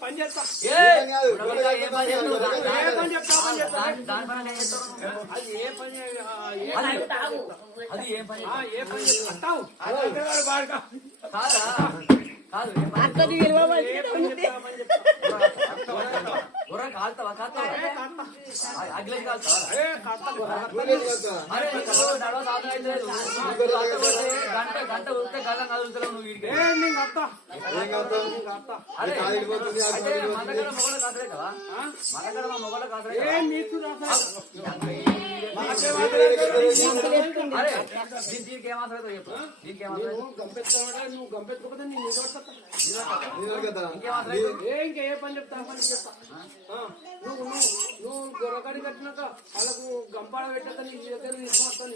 పని చేస్తా అది ఏ పని అది ఏ పని ఏ పని అంటావు కాలుతావా అగ్లే కాలుతావా గంట గంట ఉడితే గంట కదులుతున్నావు నువ్వు వీడికి మన దగ్గర మొగల కాసలే కదా మన దగ్గర మా మొగల కాసలే దీనికి ఏమాసలేదు చెప్పు దీనికి ఏమాసలేదు నువ్వు గంపెత్తుకోకపోతే నేను ఇంకా ఏ పని చెప్తా పని చెప్తా నువ్వు గొర్రకాడి కట్టినాక వాళ్ళకు గంపాడ పెట్టాక నీ దగ్గర తీసుకొస్తాను